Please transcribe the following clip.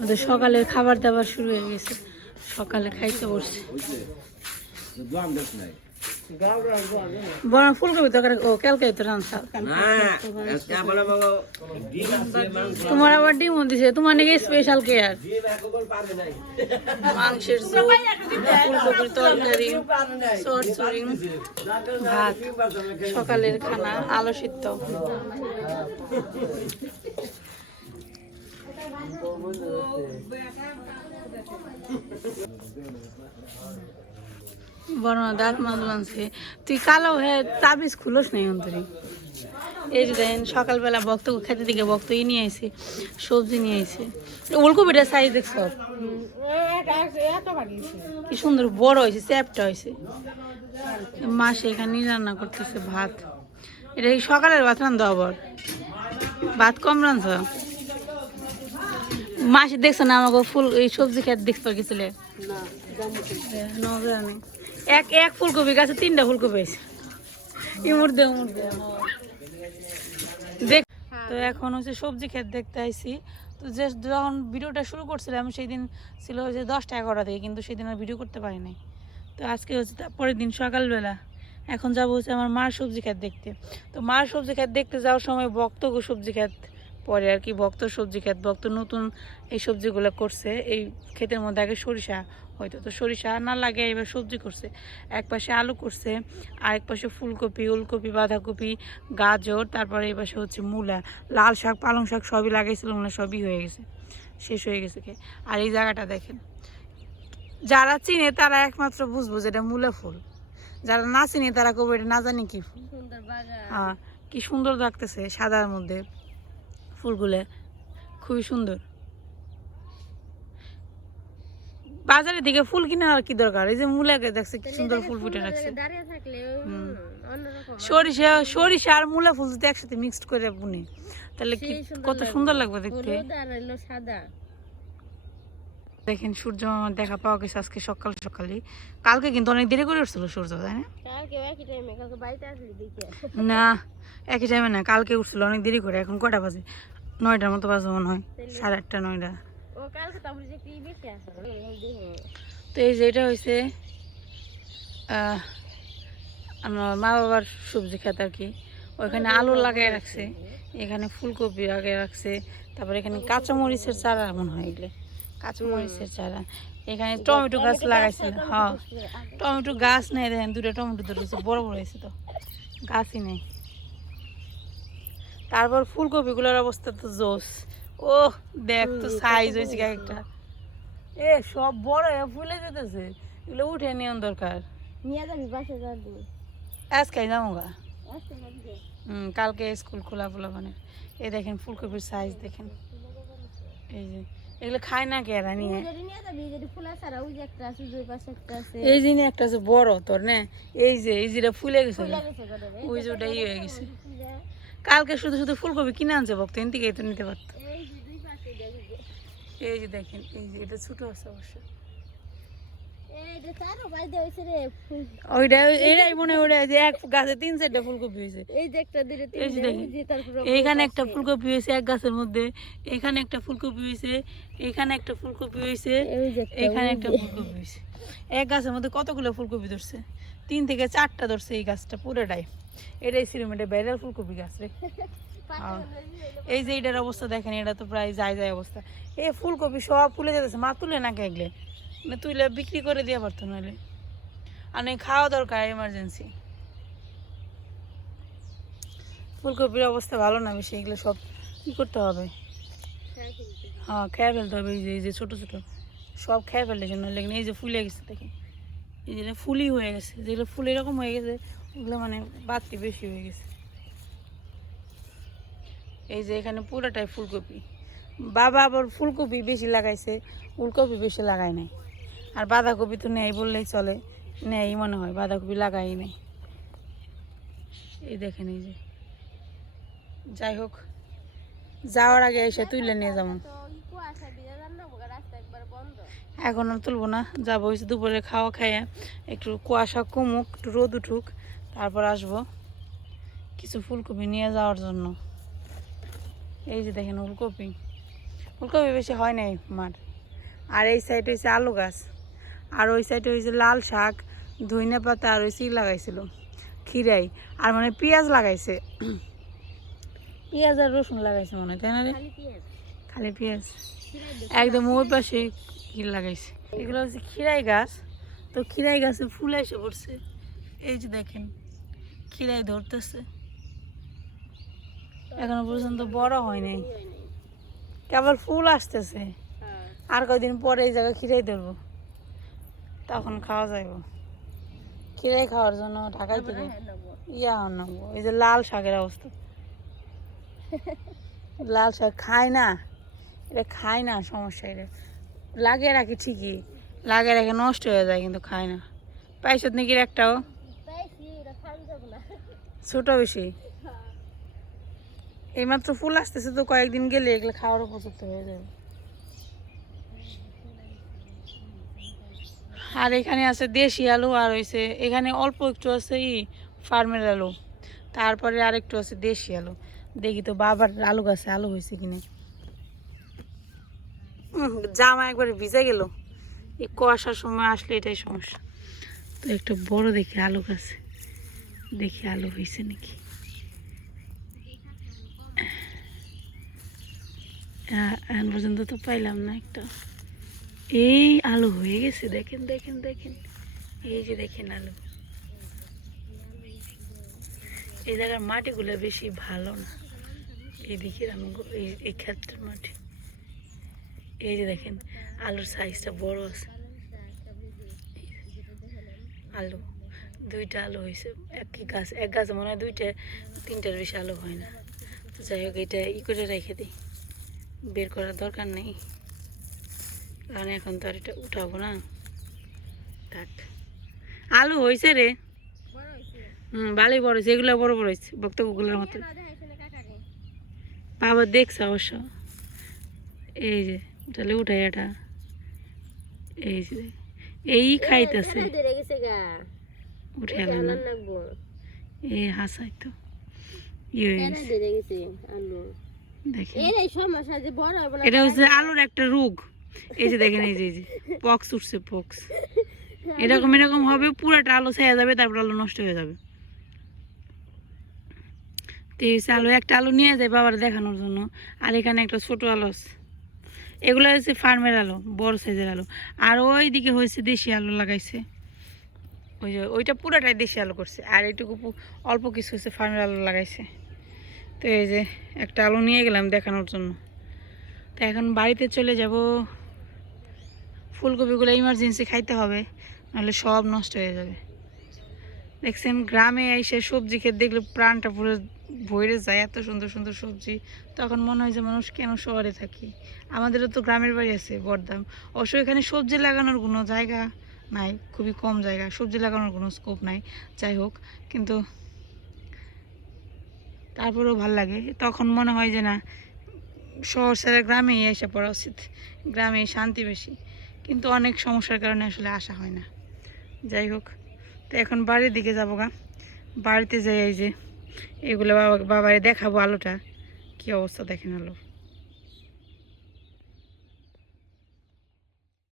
আমাদের সকালের খাবার দাবার শুরু হয়ে গেছে। সকালে খাইতে বসছে। বড় ফুলকপি তো রান্না। তোমার আবার ডিম দিছে, তোমার স্পেশাল কেয়ার ফুলকপির তরকারি ভাত, সকালের খানা, আলো সিদ্ধ। বড় দাঁত মাছ তুই কালো হয়ে তাবিজ খুলোস নাই অন্তরে। এই যে দেখেন, সকালবেলা বক্ত খেতে দিকে বক্তই নিয়ে আইছে, সবজি নিয়ে আইছে। ওলকপিটা সাইজ দেখছ কি সুন্দর বড় হয়েছে, চ্যাপটা হয়েছে। মাসে এখানে রান্না করতেছে ভাত। এটা সকালের ভাত রান্ধ আবার? ভাত কম রান্ধ? মাসে দেখছ না আমাকে ফুল এই সবজি খেতে দেখতে গেছিলে? এক এক ফুলকপি গাছে তিনটা ফুলকপি আছে ইমুর দে উমুর দে দেখ তো এখন হচ্ছে সবজি ক্ষেত দেখতে আইছি। তো যে যখন ভিডিওটা শুরু করছিলাম সেই দিন ছিল যে দশটা এগারোটা থেকে কিন্তু সেদিন আর ভিডিও করতে পারি নাই। তো আজকে হচ্ছে তারপরের দিন সকালবেলা। এখন যাব হচ্ছে আমার মার সবজি ক্ষেত দেখতে। তো মার সবজি ক্ষেত দেখতে যাওয়ার সময় বক্ত সবজি ক্ষেত পরে আর কি ভক্ত সবজি ক্ষেত ভক্ত নতুন এই সবজিগুলো করছে এই ক্ষেতের মধ্যে আগে সরিষা হয়তো তো সরিষা না লাগে এবার সবজি করছে। এক পাশে আলু করছে আর এক পাশে ফুলকপি ওলকপি বাঁধাকপি গাজর তারপরে এই পাশে হচ্ছে মূলা লাল শাক পালং শাক সবই লাগাইছিল মনে সবই হয়ে গেছে শেষ হয়ে গেছে কে। আর এই জায়গাটা দেখেন যারা চিনে তারা একমাত্র বুঝব যে এটা মূলা ফুল। যারা না চিনে তারা কবে এটা না জানি কি ফুল। হ্যাঁ কি সুন্দর লাগতেছে সাদার মধ্যে। ফুলগুলো। খুবই সুন্দর। বাজারের দিকে ফুল কিনা আর কি দরকার? এই যে মূলাকে দেখছে কি সুন্দর ফুল ফুটে রাখছে। সরিষা সরিষা আর মূলা ফুল যদি একসাথে মিক্সড করে বুনে তাহলে কি কত সুন্দর লাগবে দেখতে। সাদা। দেখেন সূর্য দেখা পাওয়া গেছে আজকে সকাল সকালে কালকে কিন্তু অনেক দেরি করে উঠছিল সূর্য তাই না? না একই টাইমে না কালকে উঠছিল অনেক দেরি করে এখন কটা বাজে? নয়টার মতো বাজে মনে হয় সাড়ে আটটা নয়টা। তো এই যে এটা হয়েছে আমার মা বাবার সবজি খেত আর কি। ওইখানে আলু লাগাই রাখছে এখানে ফুলকপি লাগিয়ে রাখছে তারপরে এখানে কাঁচামরিচের চারা মনে হয় এগুলো। কাঁচামরিচের চারা। এখানে টমেটো গাছ লাগাইছিল হ্যাঁ। টমেটো গাছ নেই দেখেন দুটো টমেটো ধরেছে বড় বড় হয়েছে তো গাছই নেই। তারপর ফুলকপিগুলোর অবস্থা তো জোস। ও দেখ তো সাইজ হয়েছে এক একটা এ সব বড় হয়ে ফুলে যেতেছে। এগুলো উঠে নিয়ন দরকার। নিয়ে যাবি বাসে যাবি আজকে যাব গা। হুম কালকে স্কুল খোলা খোলা মানে। এই দেখেন ফুলকপির সাইজ দেখেন। এই যে এগুলো খায় না কে এরা নিয়ে এই যে একটা আছে বড় তোর না? এই যে এই যেটা ফুলে গেছে। ওই যে ওটাই হয়ে গেছে। কালকে শুধু শুধু ফুলকপি কিনে আনছে ভক্ত এন থেকে নিতে পারতো। এই যে এই দেখেন এই যে এটা ছোট আছে অবশ্য এই যে চারো বাইদে হইছে রে ফুল ওইটা এটাই মনে ওটা যে এক গাছে তিন চারটা ফুলকপি হয়েছে। এই যে একটা এইখানে ফুলকপি হয়েছে এক গাছের মধ্যে এখানে একটা ফুলকপি হয়েছে এখানে একটা ফুলকপি হয়েছে এখানে একটা ফুলকপি হয়েছে। এক গাছের মধ্যে কতগুলো ফুলকপি ধরছে? তিন থেকে চারটা ধরছে এই গাছটা পুরোটাই। এটাই সিরিমেটে বেড়ার ফুলকপি গাছ রে। এই যে এটার অবস্থা দেখেন এটা তো প্রায় যায় যায় অবস্থা। এই ফুলকপি সব ফুলে যেতেছে মা তুলে না কেগলে না তুলে বিক্রি করে দিয়ে পারতো নাহলে আর নয়, খাওয়া দরকার এমার্জেন্সি ফুলকপির অবস্থা ভালো না বেশি এগুলো সব কী করতে হবে? হ্যাঁ খেয়ে ফেলতে হবে, এই যে এই যে ছোটো ছোটো। সব খেয়ে ফেললে জন্য লেগে এই যে ফুলে গেছে দেখে এই যে ফুলই হয়ে গেছে, যেগুলো ফুল এরকম হয়ে গেছে, ওগুলো মানে বাড়তি বেশি হয়ে গেছে। এই যে এখানে পুরোটাই ফুলকপি। বাবা আবার ফুলকপি বেশি লাগাইছে, ফুলকপি বেশি লাগায় নাই। আর বাঁধাকপি তো নেই বললেই চলে। নেই মনে হয়, বাঁধাকপি লাগাই নেই। এই দেখেন এই যে। যাই হোক, যাওয়ার আগে এসে তুলে নিয়ে বন্ধ এখন আর তুলবো না, যাব দুপুরে খাওয়া খাইয়া, একটু কুয়াশা কমুক, একটু রোদ উঠুক, তারপর আসব কিছু ফুলকপি নিয়ে যাওয়ার জন্য। এই যে দেখেন ফুলকপি ফুলকপি বেশি হয় নাই মার। আর এই সাইডে হয়েছে আলু গাছ। আর ওই সাইডে হয়েছে লাল শাক ধইনা পাতা আর ওই সিল লাগাইছিল খিরাই আর মানে পেঁয়াজ লাগাইছে। পেঁয়াজ আর রসুন লাগাইছে মনে হয় তাই না রে? খালি পেঁয়াজ। একদম ওই পাশে কি লাগাইছে? এগুলো হচ্ছে খিরাই গাছ। তো খিরাই গাছে ফুল এসে পড়ছে। এই যে দেখেন খিরাই ধরতেছে। এখনও পর্যন্ত বড় হয় নাই। কেবল ফুল আসতেছে। হ্যাঁ। আর কয়দিন পরে এই জায়গায় খিরাই ধরবো। তখন খাওয়া যাইব। খিরাই খাওয়ার জন্য? ঢাকায় থেকে হ্যাঁ ইয়া নেব। এই যে লাল শাকের অবস্থা। লাল শাক খায় না। এটা খায় না সমস্যা এটা। লাগিয়ে রাখি ঠিকই। লাগিয়ে রাখে নষ্ট হয়ে যায় কিন্তু খায় না। পাইছত নাকি একটাও? পাইছি ছোট বেশি? এইমাত্র ফুল আসতেছে তো কয়েকদিন গেলে এগুলো খাওয়ার উপযুক্ত হয়ে যাবে। আর এখানে আছে দেশি আলু আর হয়েছে এখানে অল্প একটু আছে ই ফার্মের আলু। তারপরে আরেকটু আছে দেশি আলু। দেখি তো বাবার আলু গাছে আলু হয়েছে কিনে। জামা একবারে ভিজে গেল। এই কুয়াশার সময় আসলে এটাই সমস্যা। তো একটা বড় দেখি আলু গাছে। দেখি আলু হয়েছে নাকি। এখন পর্যন্ত তো পাইলাম না একটা। এই আলু হয়ে গেছে, দেখেন দেখেন দেখেন। এই যে দেখেন আলু। এই জায়গার মাটিগুলো বেশি ভালো না। রামগো- এই এই ক্ষেত্রের মাটি। এই যে দেখেন, আলুর সাইজটা বড় আছে। আলু, দুইটা আলু হয়েছে। একই গাছ, এক গাছ মনে হয় দুইটা, তিনটার বেশি আলু হয় না। তো যাই হোক, এটা ই করে রেখে দিই। বের করার দরকার নেই। কারণ এখন তো আর এটা উঠাবো না। থাক। আলু হয়েছে রে। হুম ভালোই বড় হয়েছে এগুলো বড় বড় হয়েছে বক্তব্যগুলোর মতো। বাবা দেখছে অবশ্য। এই যে তাহলে উঠাই এটা। এই যে এই খাইতেছে। উঠে গেল না। এই হাসাই তো। ই কেন গেছে ধরে গেছে আলু। দেখেন। এর এই সমস্যা যে বড় হবে না এটা হচ্ছে আলুর একটা রোগ। এই যে দেখেন, এই যে এই যে, পক্স উঠছে, পক্স। এরকম এরকম হবে, পুরোটা আলু ছেয়ে যাবে, তারপর আলু নষ্ট হয়ে যাবে। তো এই আলু, একটা আলু নিয়ে যায় বাবার দেখানোর জন্য। আর এখানে একটা ছোট আলু এগুলো হচ্ছে ফার্মের আলু, বড় সাইজের আলু। আর ওই দিকে হয়েছে দেশি আলু লাগাইছে। ওই যে, ওইটা পুরাটাই দেশি আলু করছে। আর এইটুকু অল্প কিছু হচ্ছে ফার্মের আলু লাগাইছে। তো এই যে, একটা আলু নিয়ে গেলাম দেখানোর জন্য। তো এখন বাড়িতে চলে যাব। ফুলকপিগুলো ইমার্জেন্সি খাইতে হবে, নাহলে সব নষ্ট হয়ে যাবে। দেখছেন, গ্রামে এসে সবজি খেতে দেখলে প্রাণটা পুরো ভরে যায়, এত সুন্দর সুন্দর সবজি। তখন মনে হয় যে মানুষ কেন শহরে থাকি? আমাদেরও তো গ্রামের বাড়ি আছে বরদাম অবশ্য এখানে সবজি লাগানোর কোনো জায়গা নাই, খুবই কম জায়গা। সবজি লাগানোর কোনো স্কোপ নাই, যাই হোক। কিন্তু তারপরেও ভালো লাগে। তখন মনে হয় যে না, শহর ছেড়ে গ্রামেই এসে পড়া উচিত। গ্রামে শান্তি বেশি। কিন্তু অনেক সমস্যার কারণে আসলে আসা হয় না। যাই হোক, তো এখন বাড়ির দিকে যাব গা। বাড়িতে যাই এই যে, এগুলো বাবা বাবারে দেখাবো আলোটা। কি অবস্থা দেখেন আলো।